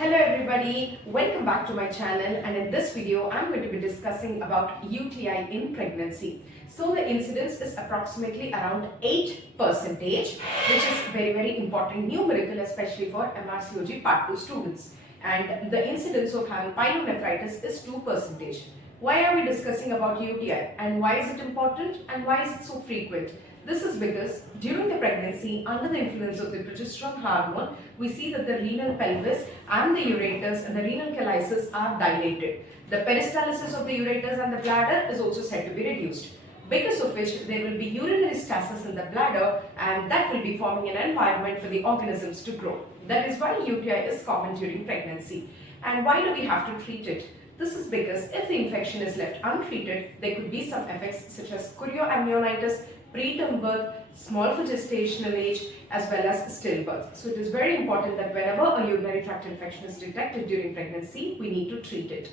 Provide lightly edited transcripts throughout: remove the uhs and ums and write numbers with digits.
Hello everybody, welcome back to my channel, and in this video I'm going to be discussing about UTI in pregnancy. So the incidence is approximately around 8%, which is very important numerical, especially for MRCOG Part 2 students. And the incidence of having pyelonephritis is 2%. Why are we discussing about UTI and why is it important and why is it so frequent? This is because during the pregnancy, under the influence of the progesterone hormone, we see that the renal pelvis and the ureters and the renal calyces are dilated. The peristalsis of the ureters and the bladder is also said to be reduced, because of which there will be urinary stasis in the bladder, and that will be forming an environment for the organisms to grow. That is why UTI is common during pregnancy. And why do we have to treat it? This is because if the infection is left untreated, there could be some effects such as chorioamnionitis, preterm birth, small for gestational age, as well as stillbirth. So it is very important that whenever a urinary tract infection is detected during pregnancy, we need to treat it.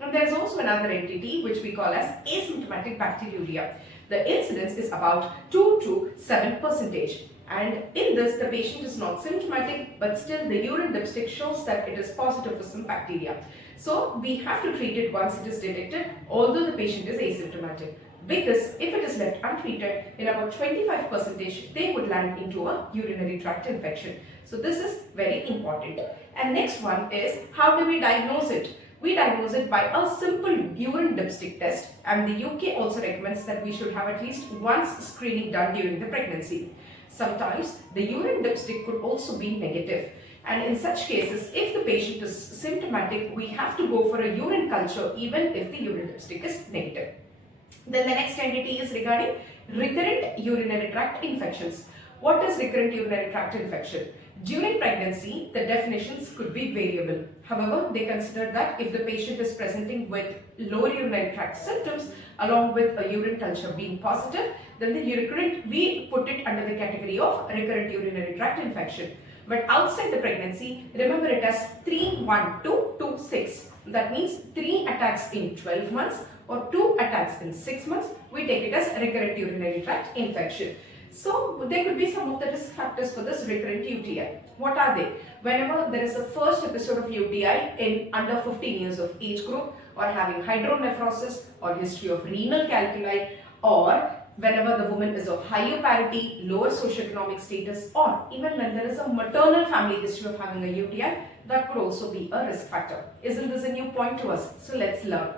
And there is also another entity which we call as asymptomatic bacteriuria. The incidence is about 2 to 7%. And in this, the patient is not symptomatic, but still the urine dipstick shows that it is positive for some bacteria. So we have to treat it once it is detected, although the patient is asymptomatic. Because if it is left untreated, in about 25% they would land into a urinary tract infection. So this is very important. And next one is, how do we diagnose it? We diagnose it by a simple urine dipstick test, and the UK also recommends that we should have at least once screening done during the pregnancy. Sometimes the urine dipstick could also be negative. And in such cases, if the patient is symptomatic, we have to go for a urine culture even if the urine dipstick is negative. Then the next entity is regarding recurrent urinary tract infections. What is recurrent urinary tract infection? During pregnancy, the definitions could be variable. However, they consider that if the patient is presenting with lower urinary tract symptoms along with a urine culture being positive, then we put it under the category of recurrent urinary tract infection. But outside the pregnancy, remember it as 3-1-2-2-6. That means 3 attacks in 12 months or 2 attacks in 6 months. We take it as recurrent urinary tract infection. So there could be some of the risk factors for this recurrent UTI. What are they? Whenever there is a first episode of UTI in under 15 years of age group, or having hydronephrosis or history of renal calculi, or whenever the woman is of higher parity, lower socioeconomic status, or even when there is a maternal family history of having a UTI, that could also be a risk factor. Isn't this a new point to us? So let's learn.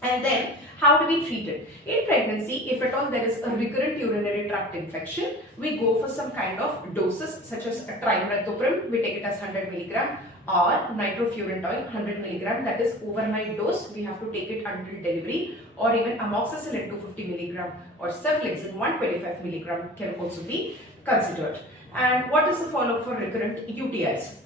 And then, how do we treat it? In pregnancy, if at all there is a recurrent urinary tract infection, we go for some kind of doses such as trimethoprim, we take it as 100 mg, or nitrofurantoin 100 mg, that is overnight dose, we have to take it until delivery, or even amoxicillin 250 mg or cefalexin 125 mg can also be considered. And what is the follow-up for recurrent UTIs?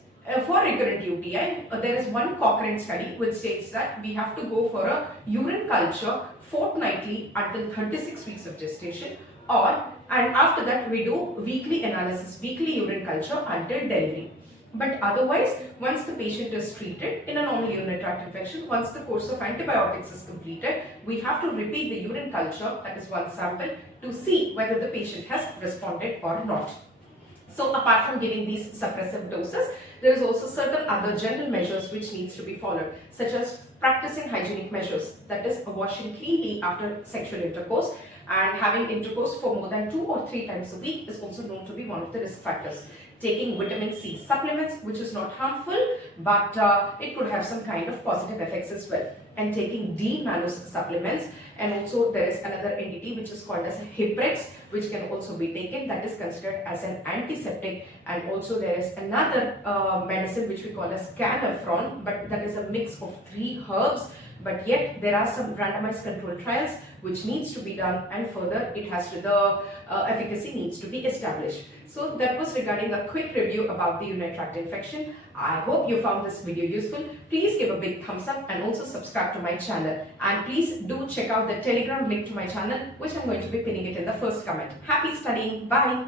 For recurrent UTI, there is one Cochrane study which states that we have to go for a urine culture fortnightly until 36 weeks of gestation, and after that we do weekly analysis, weekly urine culture until delivery. But otherwise, once the patient is treated in a normal urinary tract infection, once the course of antibiotics is completed, we have to repeat the urine culture, that is one sample, to see whether the patient has responded or not. So apart from giving these suppressive doses, there is also certain other general measures which needs to be followed, such as practicing hygienic measures, that is washing cleanly after sexual intercourse, and having intercourse for more than 2 or 3 times a week is also known to be one of the risk factors. Taking vitamin C supplements, which is not harmful, but it could have some kind of positive effects as well. And taking D-mannose supplements, and also there is another entity which is called as Hiprex, which can also be taken, that is considered as an antiseptic. And also there is another medicine which we call as Canafron, but that is a mix of 3 herbs. But yet there are some randomized control trials which needs to be done, and further the efficacy needs to be established. So that was regarding a quick review about the urinary tract infection. I hope you found this video useful. Please give a big thumbs up and also subscribe to my channel. And please do check out the Telegram link to my channel, which I'm going to be pinning it in the first comment. Happy studying. Bye.